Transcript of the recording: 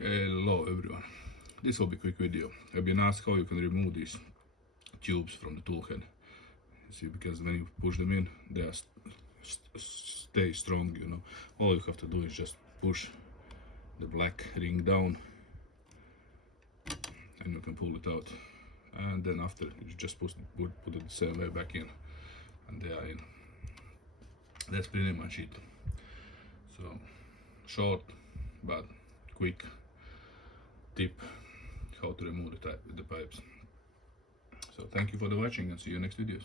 Hello everyone, this will be a quick video. I've been asked how you can remove these tubes from the tool head. See, because when you push them in, they are stay strong, you know. All you have to do is just push the black ring down and you can pull it out, and then after you just put it the same way back in and they are in. That's pretty much it. So short but quick tip how to remove the pipes. So thank you for the watching and see you next videos.